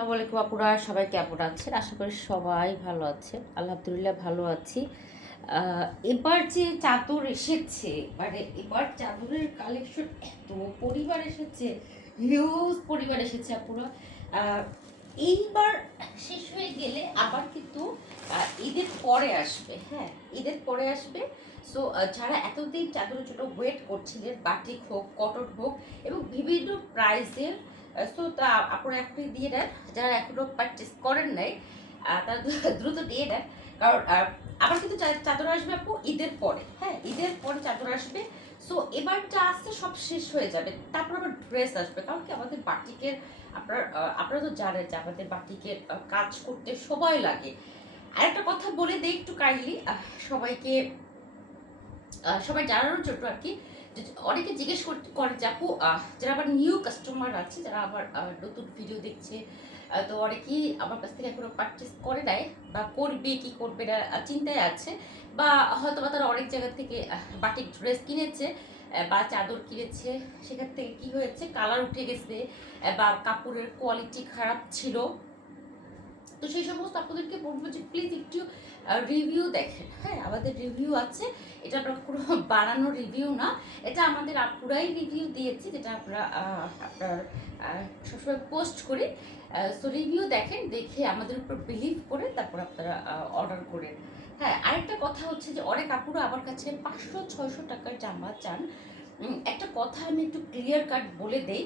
আসসালামু আলাইকুম আপুরা, সবাই কেমন আছেন? আশা করি সবাই ভালো আছে আলহামদুলিল্লাহ ভালো আছি। এবার যে চাদর এসেছে মানে এবার চাদরের কালেকশন এত পরিবার এসেছে হিউজ পরিবার এসেছে আপুরা। এইবার শেষ হয়ে গেলে আবার কিন্তু ঈদের পরে আসবে হ্যাঁ ঈদের পরে আসবে। সো যারা এতদিন চাদরের জন্য ওয়েট করছিলেন বাটিক হোক কটন হোক, এবং বিভিন্ন প্রাইসের সো তা আপনারা একটু দিয়ে যারা এখনও পারচেস করেন নাই তারা দ্রুত দিয়ে কারণ আবার কিন্তু চাদর আসবে আপু ঈদের পরে। হ্যাঁ ঈদের পরে চাদর আসবে। সো সব শেষ হয়ে যাবে। তারপর আবার ড্রেস আসবে। কারণ কি আমাদের বাটিকের, আপনার আপনারা তো জানেন যে আমাদের বাটিকের কাজ করতে সময় লাগে। আর একটা কথা বলে দেই একটু কাইন্ডলি সবাইকে সবাই জানানোর জন্য আর কি অনেকে জিজ্ঞেস করে যে, আপু যারা আবার নিউ কাস্টমার আছে, যারা আবার নতুন ভিডিও দেখছে তো অনেকেই আমার কাছ থেকে এখনও পারচেস করে নেয় বা করবে কি করবে না চিন্তায় আছে বা হয়তো বা তারা অনেক জায়গা থেকে বাটিক ড্রেস কিনেছে বা চাদর কিনেছে, সেখান থেকে কি হয়েছে? কালার উঠে গেছে বা কাপড়ের কোয়ালিটি খারাপ ছিল। তো সেই সমস্ত আপনাদেরকে বলব যে প্লিজ একটু রিভিউ দেখেন হ্যাঁ আমাদের রিভিউ আছে। এটা আপনার কোনো বানানো রিভিউ না। এটা আমাদের আপুরাই রিভিউ দিয়েছি, যেটা আমরা আপনার সবসময় পোস্ট করি। সো রিভিউ দেখেন, দেখে আমাদের উপর বিলিভ করে তারপর আপনারা অর্ডার করেন। হ্যাঁ আরেকটা কথা হচ্ছে যে অনেক আপুরা আমার কাছে পাঁচশো, ছয়শো টাকার জামা চান। একটা কথা আমি একটু ক্লিয়ার কাট বলে দেই।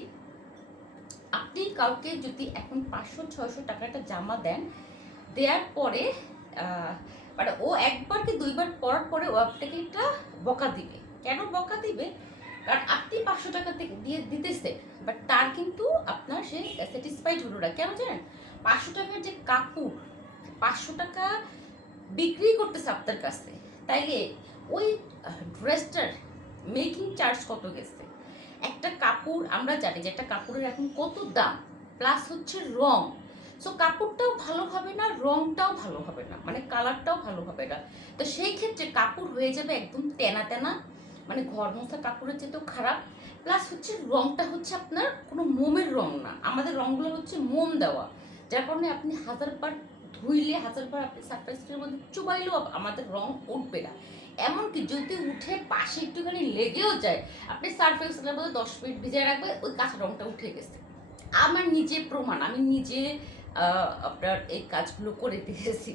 আপনি কাউকে যদি এখন পাঁচশো, ছয়শো টাকাটা জামা দেন, দেওয়ার পরে মানে ও একবার কি দুইবার পরার পরে ও আপনাকে একটা বকা দিবে। কেন বকা দিবে? কারণ আপনি পাঁচশো টাকা দিয়ে দিতেছে বাট তার কিন্তু আপনার সে স্যাটিসফাইড হলো না। কেন জানেন? পাঁচশো টাকার যে কাপড় পাঁচশো টাকা বিক্রি করতেছে আপনার কাছে তাইলে ওই ড্রেসটার মেকিং চার্জ কত গেছে? একটা কাপড় আমরা জানি যে একটা কাপড়ের এখন কত দাম প্লাস হচ্ছে রং। সো কাপড়টাও ভালো হবে না, রংটাও ভালো হবে না মানে কালারটাও ভালো হবে না। তো সেই ক্ষেত্রে কাপড় হয়ে যাবে একদম তেনা তেনা মানে ঘর মোছা কাপড়ের চেয়েতেও খারাপ। প্লাস হচ্ছে রংটা হচ্ছে আপনার কোনো মোমের রং না, আমাদের রংগুলো হচ্ছে মোম দেওয়া। যার কারণে আপনি হাজারবার ধুইলে হাজারবার আপনি সারপ্রাইজের মধ্যে চুবাইলেও আমাদের রং উঠবে না। এমনকি যদি উঠে পাশে একটুখানি লেগেও যায়, আপনি সার্ফ এক্সেলের মধ্যে দশ মিনিট ভিজিয়ে রাখবে ওই কাঁচা রংটা উঠে গেছে। আমার নিজে প্রমাণ, আমি নিজে আপনার এই কাজগুলো করে দিয়েছি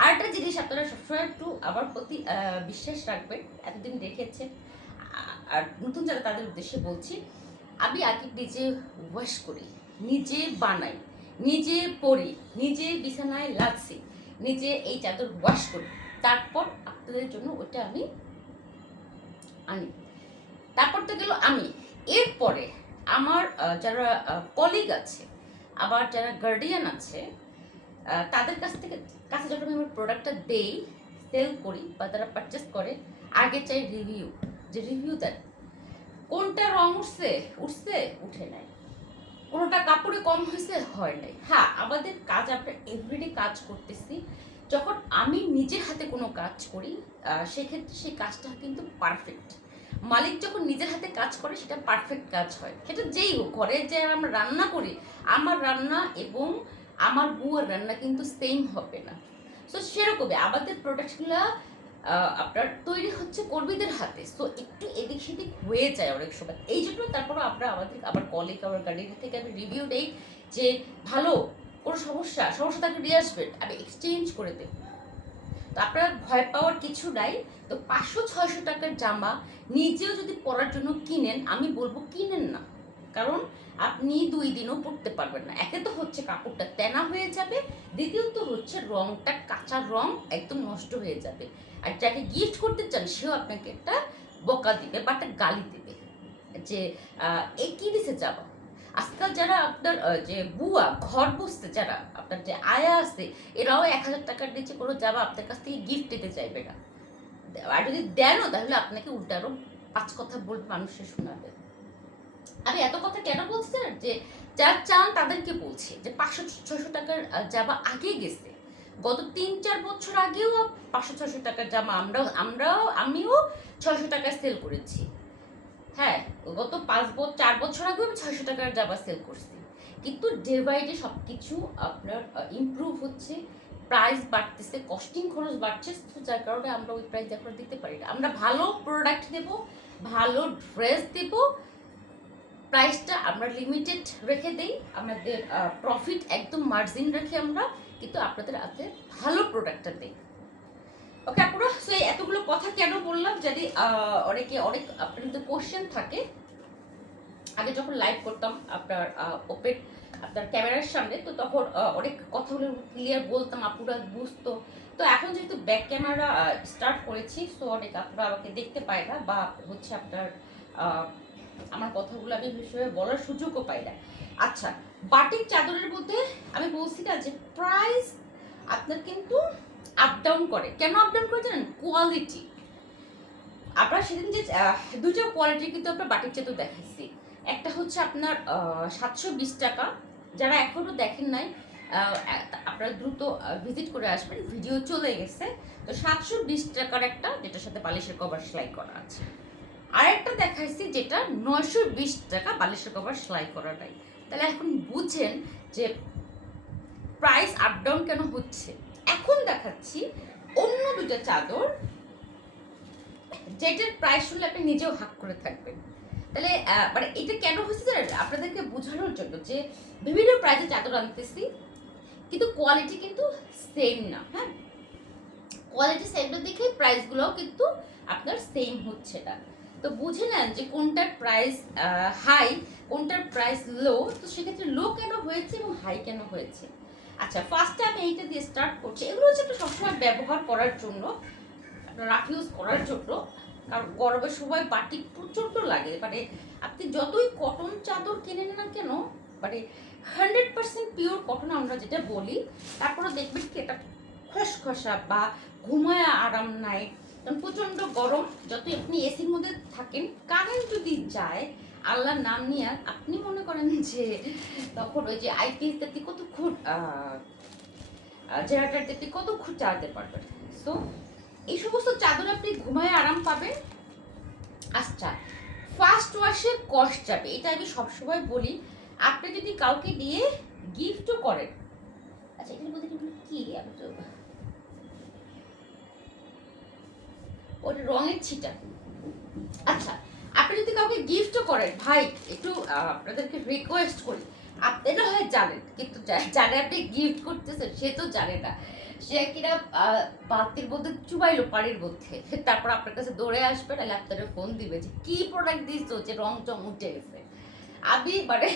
আর একটা জিনিস আপনারা সবসময় একটু আমার প্রতি বিশ্বাস রাখবেন, এতদিন দেখেছেন। আর নতুন যারা তাদের উদ্দেশ্যে বলছি, আমি আগে নিজে ওয়াশ করি, নিজে বানাই, নিজে পরি নিজে বিছানায় লাগছি, নিজে এই চাদর ওয়াশ করি। তারপর আপনাদের জন্য ওটা আমি আনি। তারপর তো গেল আমি। এরপরে আমার যারা কলিগ আছে আবার যারা গার্ডিয়ান আছে তাদের কাছ থেকে, কাছে যখন আমি আমার প্রোডাক্টটা দেই সেল করি বা তারা পারচেস করে, আগে চাই রিভিউ যে রিভিউ দেন, কোনটা রং উঠছে উঠছে, উঠে নাই। কোনোটা কাপড়ে কম হয়েছে, হয় নাই। হ্যাঁ আমাদের কাজ, আমরা এভরিডে কাজ করতেছি। যখন আমি নিজের হাতে কোনো কাজ করি সেক্ষেত্রে সেই কাজটা কিন্তু পারফেক্ট মালিক যখন নিজের হাতে কাজ করে, সেটা পারফেক্ট কাজ হয়। সেটা যেই হোক, ঘরে যে আমরা রান্না করি, আমার রান্না এবং আমার বউয়ের রান্না কিন্তু সেম হবে না। সো সেরকমই আমাদের প্রোডাক্টগুলো আপনার তৈরি হচ্ছে কর্মীদের হাতে। সো একটু এদিক সেদিক হয়ে যায় অনেক সময়। এই জন্য তারপরে আমরা আমাদের আবার কলিগ আমার গার্ডিয়ান থেকে আমি রিভিউ নেই যে, ভালো, কোনো সমস্যা? সমস্যা থাকলে নিয়ে আসবেন। আমি এক্সচেঞ্জ করে দেবো। তো আপনার ভয় পাওয়ার কিছু নাই। তো পাঁচশো, ছয়শো টাকার জামা নিজেও যদি পরার জন্য কিনেন, আমি বলব কিনেন না। কারণ আপনি দুই দিনও পরতে পারবেন না। একে তো হচ্ছে কাপড়টা তেনা হয়ে যাবে, দ্বিতীয়ত হচ্ছে রংটা কাঁচা রং একদম নষ্ট হয়ে যাবে। আর যাকে গিফট করতে চান, সেও আপনাকে একটা বকা দিবে বা একটা গালি দেবে। যে এ কি দিছে যাবা আজকাল যারা আপনার যে বুয়া, ঘর বসতে যারা আপনার যে আয়া আছে, এরাও এক হাজার টাকার নিচে কোনো যাবা আপনার কাছ থেকে গিফট দিতে চাইবে না। আর যদি দেনও, তাহলে আপনাকে উল্টা আরও পাঁচ কথা বলবে মানুষের শোনাবে। আমি এত কথা কেন বলছি জানেন যে যারা চান তাদেরকে বলছি যে পাঁচশো ছশো টাকার জামা আগে গেছে। গত তিন, চার বছর আগেও পাঁচশো ছশো টাকার জামা আমরাও আমরাও, আমিও ছশো টাকায় সেল করেছি। হ্যাঁ গত পাঁচ বছর চার বছর আগেও আমি ছয়শো টাকার জামা সেল করছি। কিন্তু ডে বাই ডে সব কিছু আপনার ইমপ্রুভ হচ্ছে প্রাইস বাড়তেছে কস্টিং খরচ বাড়ছে যার কারণে আমরা ওই প্রাইস এখন দিতে পারি না। আমরা ভালো প্রোডাক্ট দেব, ভালো ড্রেস দেব প্রাইসটা আমরা লিমিটেড রেখে দিই, আমাদের প্রফিট একদম মার্জিন রেখে আমরা, কিন্তু আপনাদের হাতে ভালো প্রোডাক্টটা দেই। ওকে আপনারা সেই এতগুলো কথা কেন বললাম? যদি অনেকে, অনেক আপনাদের কোশ্চেন থাকে, আগে যখন লাইভ করতাম আপনার ওপেন আপনার ক্যামেরার সামনে, তো তখন অনেক কথাগুলো ক্লিয়ার বলতাম, আপুরা বুঝতো। তো এখন যেহেতু ব্যাক ক্যামেরা স্টার্ট করেছি সো অনেক আপনারা আমাকে দেখতে পায় না, বা হচ্ছে আপনার আমার কথাগুলো আমি বিষয়ে বলার সুযোগও পাই না। আচ্ছা বাটিক চাদরের মধ্যে আমি বলছি না যে প্রাইস আপনার কিন্তু আপ ডাউন করে। কেন আপ ডাউন করে জানেন? কোয়ালিটি আপনার সেদিন যে দুটো কোয়ালিটি কিন্তু আমরা বাটির চাদর দেখাইছি। একটা হচ্ছে আপনার সাতশো বিশ টাকা। যারা এখনও দেখেন নাই আপনারা দ্রুত ভিজিট করে আসবেন। ভিডিও চলে গেছে। তো সাতশো বিশ টাকার একটা, যেটার সাথে বালিশের কভার সেলাই করা আছে। আরেকটা দেখাইছি যেটা নয়শো বিশ টাকা বালিশের কভার সেলাই করাটাই তাহলে এখন বুঝেন যে প্রাইস আপ ডাউন কেন হচ্ছে? এখন দেখাচ্ছি অন্য দুটো চাদর, যেটার প্রাইস শুনলে আপনি নিজেও হাক করে থাকবেন। তাহলে মানে এটা কেন হচ্ছে জানেন? আপনাদেরকে বোঝানোর জন্য যে বিভিন্ন প্রাইসে চাদর আনতেছি, কিন্তু কোয়ালিটি কিন্তু সেম না হ্যাঁ? কোয়ালিটি সেমটা দেখে প্রাইসগুলোও কিন্তু আপনার সেম হচ্ছে না। তো বুঝে নেন যে কোনটার প্রাইস হাই কোনটার প্রাইস লো তো সেক্ষেত্রে লো কেন হয়েছে এবং হাই কেন হয়েছে? আচ্ছা ফার্স্টে আমি এইটা দিয়ে স্টার্ট করছি। এগুলো হচ্ছে একটা সবসময় ব্যবহার করার জন্য রাফ ইউজ করার জন্য, কারণ গরমের সময় বাটি প্রচণ্ড লাগে। মানে আপনি যতই কটন চাদর কিনে না কেন মানে হান্ড্রেড পার্সেন্ট পিওর কটন আমরা যেটা বলি, তারপরে দেখবেন কি এটা খসখসা বা ঘুমায় আরাম নাই। কারণ প্রচণ্ড গরম, যতই আপনি এসির মধ্যে থাকেন কারেন্ট যদি যায় আল্লাহর নাম নিয়ে আপনি মনে করেন যে তখন ওই যে আইপিএস আপনি কতক্ষণ জেনারেটার কত খুঁট চালাতে পারবেন? সো এই সমস্ত চাদর আপনি ঘুমায় আরাম পাবেন? আচ্ছা ফার্স্ট ওয়াশে কষ্ট যাবে। এটা আমি সবসময় বলি। আপনি যদি কাউকে দিয়ে গিফটও করেন আচ্ছা এখানে বলতে কি আমি তো ওটা রঙের ছিটা। আচ্ছা আপনি যদি কাউকে গিফটও করেন, ভাই, একটু আপনাদেরকে রিকোয়েস্ট করি। আপনারা হয় জানেন, কিন্তু যারা আপনি গিফট করতেছেন, সে তো জানে না। সে কিনা বালতির মধ্যে চুবাইলো পানির মধ্যে। তারপর আপনার কাছে দৌড়ে আসবে, নাহলে আপনারা ফোন দিবে যে, কি প্রোডাক্ট দিয়েছ যে রং চং উঠে গেছে? আমি মানে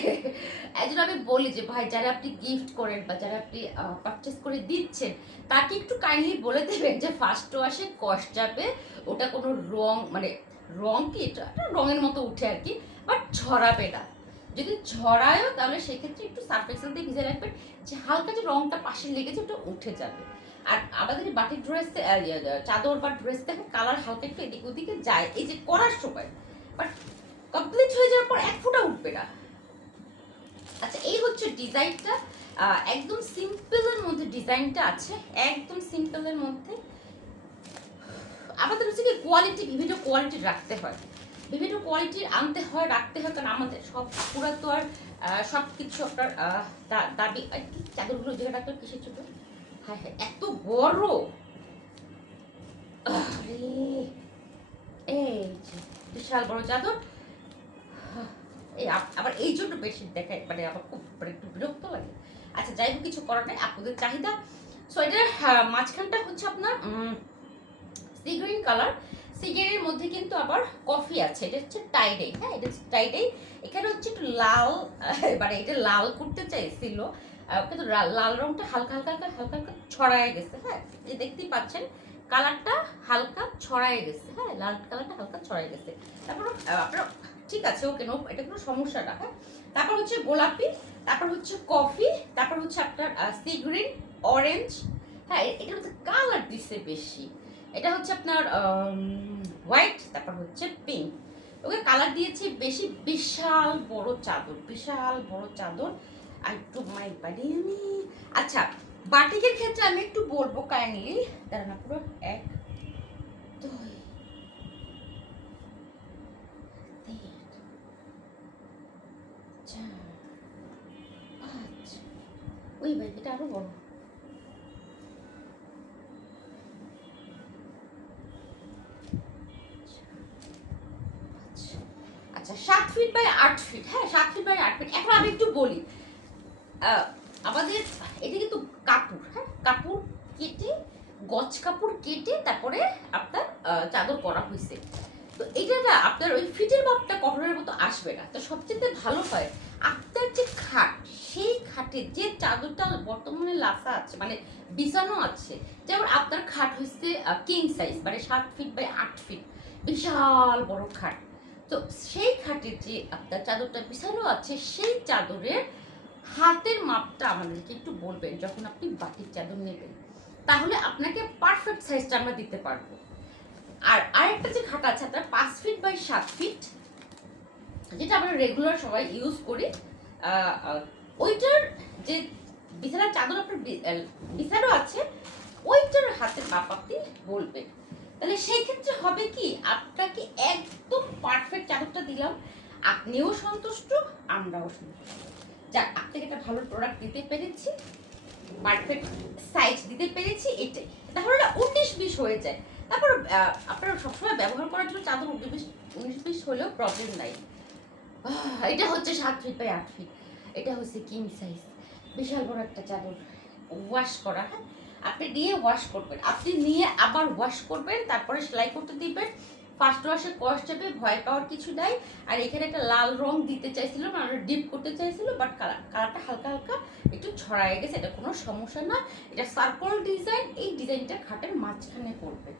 একজন আমি বলি যে, ভাই, যারা আপনি গিফট করেন বা যারা আপনি পারচেস করে দিচ্ছেন, তাকে একটু কাইন্ডলি বলে দেবেন যে ফার্স্ট ওয়াশে কষ্ট যাবে, ওটা কোনো রং মানে রং কি এটা? রঙের মতো উঠে আর কি বাট ছড়াবে না যদি ছড়ায়ও তাহলে সেক্ষেত্রে একটু সার্ফ দিয়ে ভিজে রাখবেন, যে হালকা যে রংটা পাশে লেগেছে, ওটা উঠে যাবে। আর আমাদের বাটির ড্রেস চাদর বা ড্রেস দেখেন কালার হালকা একটু এদিক ওদিকে যায়। এই যে করার সময় বাট কমপ্লিট হয়ে যাওয়ার পর এক ফোঁটা উঠবে না। আচ্ছা এই হচ্ছে ডিজাইনটা একদম সিম্পলের মধ্যে ডিজাইনটা আছে, একদম সিম্পলের মধ্যে। আমাদের হচ্ছে কি কোয়ালিটি বিভিন্ন কোয়ালিটি রাখতে হয়। বিভিন্ন কোয়ালিটির আনতে হয়, রাখতে হয়, কারণ আমাদের সব পুরা তো আর সব কিছু আপনার দাবি চাদরগুলো জায়গাটা আপনার কিসের ছোট হ্যাঁ হ্যাঁ এত বড়! বিশাল বড় চাদর। এই আবার এই জন্য বেশি দেখায় মানে আমার খুব মানে একটু বিরক্ত লাগে। আচ্ছা যাই হোক, কিছু করার নেই। আপনাদের চাহিদা। সো এটার মাঝখানটা হচ্ছে আপনার সি গ্রিন কালার সিগারের মধ্যে কিন্তু আবার কফি আছে। এটা হচ্ছে টাইডাই হ্যাঁ? এটা হচ্ছে টাইডাই এখানে হচ্ছে একটু লাল মানে এটা লাল করতে চাইছিল। কিন্তু লাল রংটা হালকা হালকা হালকা হালকা হালকা ছড়ায় গেছে হ্যাঁ? এই দেখতেই পাচ্ছেন কালারটা হালকা ছড়ায় গেছে হ্যাঁ? লাল কালারটা হালকা ছড়ায় গেছে। তারপর আপনার, ঠিক আছে, ওকে, নো, এটা কোনো সমস্যা না হ্যাঁ? তারপর হচ্ছে গোলাপি, তারপর হচ্ছে কফি তারপর হচ্ছে আপনার সি গ্রিন অরেঞ্জ হ্যাঁ? এ- এটা হচ্ছে কালার দিচ্ছে বেশি। এটা হচ্ছে আপনার হোয়াইট তারপর হচ্ছে পিঙ্ক ওকে কালার দিয়েছি বেশি বিশাল বড় চাদর, বিশাল বড় চাদর। আর একটু মাইক বাড়িয়ে আমি আচ্ছা বাটিকের ক্ষেত্রে আমি একটু বলব কাইন্ডলি দাঁড়ান পুরো এক, দুই ওই ভাই এটা আরও বড়। আট ফিট হ্যাঁ সাত ফিট বাই আট ফিট এখন আমি একটু বলি আমাদের এটা কিন্তু কাপড় হ্যাঁ কাপড় কেটে গজ কাপড় কেটে তারপরে আপনার চাদর করা হয়েছে তো এটা আপনার ওই ফিটের মাপটা কটনের মতো আসবে না। তো সবচেয়ে ভালো হয়, আপনার যে খাট, সেই খাটে যে চাদরটা বর্তমানে লাসা আছে মানে বিছানো আছে, যেমন আপনার খাট হচ্ছে কিং সাইজ মানে সাত ফিট বাই আট ফিট বিশাল বড় খাট। তো সেই খাটের যে আপনার চাদরটা বিছানো আছে, সেই চাদরের হাতের মাপটা আমাদেরকে একটু বলবেন যখন আপনি বাটির চাদর নেবেন। তাহলে আপনাকে পারফেক্ট সাইজটা আমরা দিতে পারব। আর আরেকটা যে খাট আছে, আপনার পাঁচ ফিট বাই সাত ফিট যেটা আমরা রেগুলার সবাই ইউজ করি ওইটার যে বিছানার চাদর আপনার বিছানো আছে, ওইটার হাতের মাপ আপনি বলবেন। তাহলে সেই ক্ষেত্রে হবে কি? আপনাকে একদম পারফেক্ট চাদরটা দিলাম। আপনিও সন্তুষ্ট, আমরাও সন্তুষ্ট। যাক আপনাকে একটা ভালো প্রোডাক্ট দিতে পেরেছি। পারফেক্ট সাইজ দিতে পেরেছি, এটাই। তাহলে উনিশ বিশ হয়ে যায়। তারপর আপনারা সবসময় ব্যবহার করার জন্য চাদর উনিশ বিশ উনিশ বিশ হলেও প্রবলেম নাই। এটা হচ্ছে সাত ফিট বাই আট ফিট এটা হচ্ছে কিং সাইজ বিশাল বড় একটা চাদর ওয়াশ করা হ্যাঁ? আপনি নিয়ে ওয়াশ করবেন। আপনি নিয়ে আবার ওয়াশ করবেন, তারপরে সেলাই করতে দিবেন। ফার্স্ট ওয়াশে কষ্ট যাবে, ভয় পাওয়ার কিছু নাই। আর এখানে একটা লাল রং দিতে চাইছিল মানে ডিপ করতে চাইছিল বাট কালার কালারটা হালকা হালকা একটু ছড়ায় গেছে, এটা কোনো সমস্যা না। এটা সার্কল ডিজাইন এই ডিজাইনটা খাটের মাঝখানে করবে।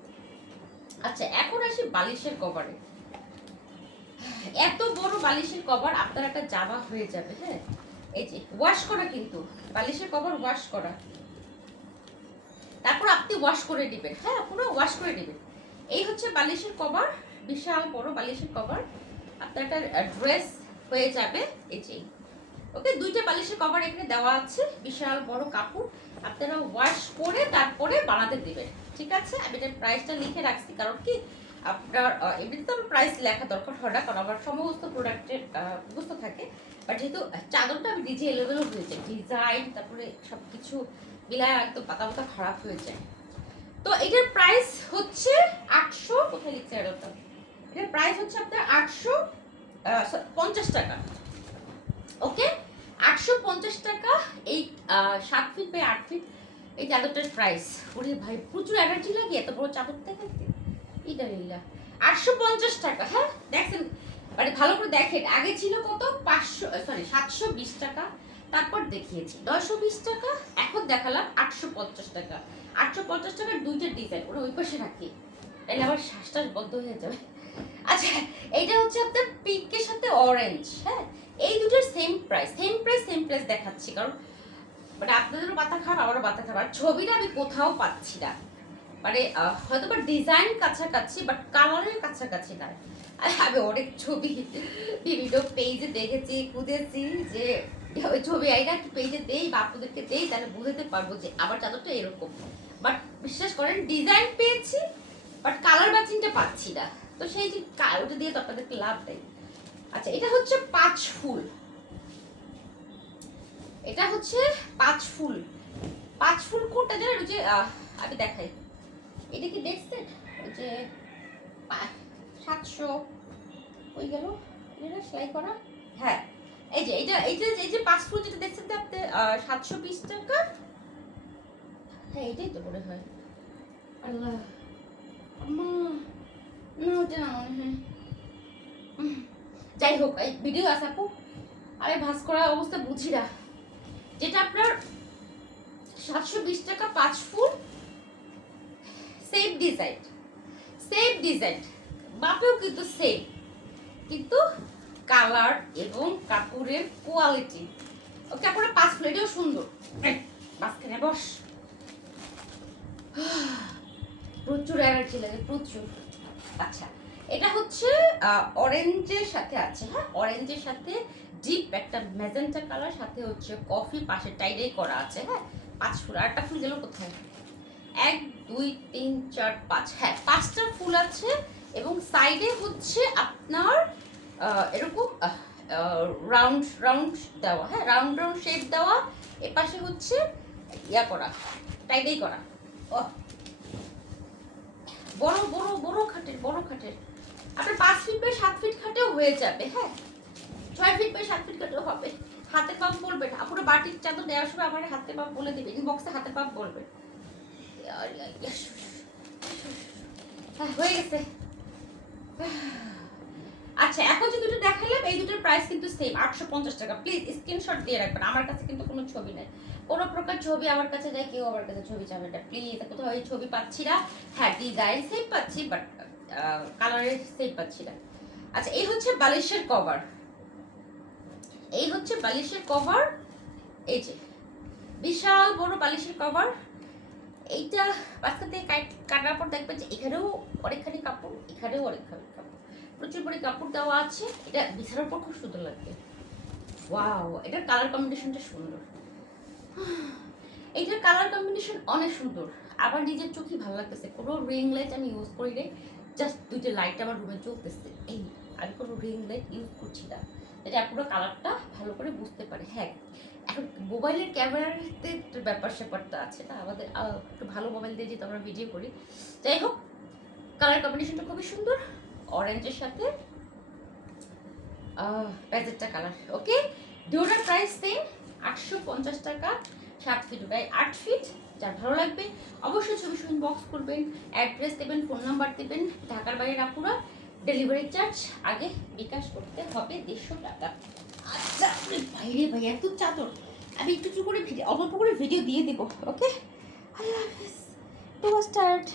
আচ্ছা এখন আসি বালিশের কভারে এত বড় বালিশের কভার আপনার একটা জামা হয়ে যাবে হ্যাঁ? এই যে ওয়াশ করা কিন্তু। বালিশের কভার ওয়াশ করা। তারপর আপনি ওয়াশ করে দিবেন হ্যাঁ পুরো ওয়াশ করে দিবেন এই হচ্ছে বালিশের কভার বিশাল বড় বালিশের কভার আপনার একটা ড্রেস হয়ে যাবে এই যে। ওকে দুইটা বালিশের কভার এখানে দেওয়া আছে, বিশাল বড় কাপড়। আপনারা ওয়াশ করে তারপরে বানাতে দিবেন। ঠিক আছে? আমি এটার প্রাইসটা লিখে রাখছি, কারণ কি? আপনার এমনিতে তো আমার প্রাইস লেখা দরকার হয় না, কারণ আমার সমস্ত প্রোডাক্টের বুঝতে থাকে। বাট যেহেতু চাদরটা আমি নিজে এলোমেলো হয়ে যায় ডিজাইন তারপরে সব কিছু মিলায় একদম পাতা পাতা খারাপ হয়ে যায়। তো এটার প্রাইস হচ্ছে আটশো, কোথায় লিখছে এরকম এটার প্রাইস হচ্ছে আপনার আটশো পঞ্চাশ টাকা। ওকে? আটশো পঞ্চাশ টাকা, এই সাত ফিট বাই আট ফিট এই চাদরটার প্রাইস ওরে ভাই, প্রচুর এনার্জি লাগে, এত বড় চাদর দেখাতে এটা লিল্লা আটশো পঞ্চাশ টাকা হ্যাঁ? দেখছেন মানে ভালো করে দেখেন। আগে ছিল কত? পাঁচশো সরি সাতশো বিশ টাকা। তারপর দেখিয়েছি। নয়শো বিশ টাকা, এখন দেখালাম আটশো পঞ্চাশ টাকা। আটশো পঞ্চাশ টাকার দুইটা ডিজাইন ওরা ওই পাশে রাখি। তাহলে আবার শ্বাসটাস বন্ধ হয়ে যাবে। আচ্ছা এইটা হচ্ছে আপনার পিঙ্কের সাথে অরেঞ্জ হ্যাঁ? এই দুটোর same price same price same price দেখাচ্ছি। কারণ মানে আপনাদেরও মাথা খারাপ, আমারও মাথা খারাপ। আর ছবিটা আমি কোথাও পাচ্ছি না। মানে হয়তো বা ডিজাইন কাছাকাছি বাট কালারের কাছাকাছি না আর, আমি অনেক ছবি বিভিন্ন পেজে দেখেছি, খুঁজেছি যে ওই ছবি আইনা একটু পেজে দেই বা দেই, তাহলে বুঝতে পারব যে আমার চাদরটা এরকম। বাট বিশ্বাস করেন ডিজাইন পেয়েছি বাট কালার ম্যাচিংটা পাচ্ছি না। তো সেই যে ওটা দিয়ে তো আপনাদেরকে লাভ দেয় আচ্ছা এটা হচ্ছে পাঁচ ফুল। এটা হচ্ছে পাঁচ ফুল। পাঁচ ফুল কোনটা জানেন? ওই যে আমি দেখাই। এটা কি দেখছেন ওই যে সাতশো। ওই গেল? সেলাই করা? হ্যাঁ। এই যে এটা এই যে এই যে পাঁচ ফুল যেটা দেখছেন তো আপনি সাতশো বিশ টাকা। হ্যাঁ এটাই তো মনে হয়। আল্লাহ। যাই হোক, এই ভিডিও আছে আপু। আরে, ভাস করা অবস্থা বুঝি না। যেটা আপনার সাতশো বিশ টাকা পাঁচ ফুল সেম ডিজাইন। Same design. বাপেও কিন্তু সেম কিন্তু কালার এবং কাপড়ের কোয়ালিটি ও কাপড়ের পাঁচ ফুল এটাও সুন্দর। মাঝখানে বস। প্রচুর এনার্জি লাগে, প্রচুর। আচ্ছা এটা হচ্ছে অরেঞ্জের সাথে আছে হ্যাঁ? অরেঞ্জের সাথে ডিপ একটা ম্যাজেন্টা কালার, সাথে হচ্ছে কফি পাশে টাইডেই করা আছে হ্যাঁ? পাঁচ ফুল আরেকটা ফুল গেল কোথায়? এক, দুই, তিন, চার, পাঁচ। হ্যাঁ পাঁচটা ফুল আছে এবং সাইডে হচ্ছে আপনার এরকম রাউন্ড রাউন্ড দেওয়া হ্যাঁ রাউন্ড রাউন্ড শেপ দেওয়া এ পাশে হচ্ছে ইয়া করা টাইটাই করা ও বড় বড় বড় খাটের বড় খাটের আপনার পাঁচ ফিট বাই সাত ফিট খাটেও হয়ে যাবে হ্যাঁ ছয় ফিট বাই সাত ফিট খাটেও হবে হাতে পাম্প বলবেন আপনার বাটির চাদর দেওয়ার সময় আমার হাতে পাম্প বলে দেবেন বক্সে হাতে পাম্প বলবেন। হ্যাঁ, হয়ে গেছে আচ্ছা এখন যে দুটো দেখালাম, এই দুটোর প্রাইস কিন্তু সেম আটশো পঞ্চাশ টাকা। প্লিজ স্ক্রিনশট দিয়ে রাখবেন, আমার কাছে কিন্তু কোনো ছবি নেই। কোনো প্রকার ছবি আমার কাছে যায় কেউ আমার কাছে ছবি চাবে না। প্লিজ কোথাও এই ছবি পাচ্ছি না। হ্যাঁ ডিজাইন সেম পাচ্ছি বাট কালারের সেম পাচ্ছি না। আচ্ছা এই হচ্ছে বালিশের কভার এই হচ্ছে বালিশের কভার এই যে, বিশাল বড় বালিশের কভার এইটা বাচ্চা থেকে কাটার পর দেখবেন যে এখানেও অনেকখানি কাপড়, এখানেও অনেকখানি কাপড়। প্রচুর পরে কাপড় দেওয়া আছে। এটা বিছানার উপর খুব সুন্দর লাগবে। ওয়াও এটার কালার কম্বিনেশনটা সুন্দর। এইটার কালার কম্বিনেশন অনেক সুন্দর। আবার নিজের চোখই ভালো লাগতেছে। কোনো রিং লাইট আমি ইউজ করি নাই জাস্ট দুইটা লাইট আমার রুমে চলতেছে। এই, আমি কোনো রিং লাইট ইউজ করছি না। এটা পুরো কালারটা ভালো করে বুঝতে পারে। হ্যাঁ এখন মোবাইলের ক্যামেরাতে ব্যাপার স্যাপারটা আছে না? আমাদের একটু ভালো মোবাইল দিয়ে যেহেতু আমরা ভিডিও করি। যাই হোক কালার কম্বিনেশনটা খুবই সুন্দর। অরেঞ্জের সাথে প্যাজেটটা কালার ওকে দুটার প্রাইস সেম আটশো পঞ্চাশ টাকা, সাত ফিট বাই আট ফিট যার ভালো লাগবে, অবশ্যই ছবি ছবি বক্স করবেন অ্যাড্রেস দেবেন ফোন নাম্বার দেবেন, ঢাকার বাইরের আপুরা ডেলিভারি চার্জ আগে বিকাশ করতে হবে দেড়শো টাকা। আচ্ছা বাইরে ভাই, এত চাদর। আমি একটু করে ভিডিও, অল্প অল্প করে ভিডিও দিয়ে দেবো ওকে আল্লাহ হাফিজ। To start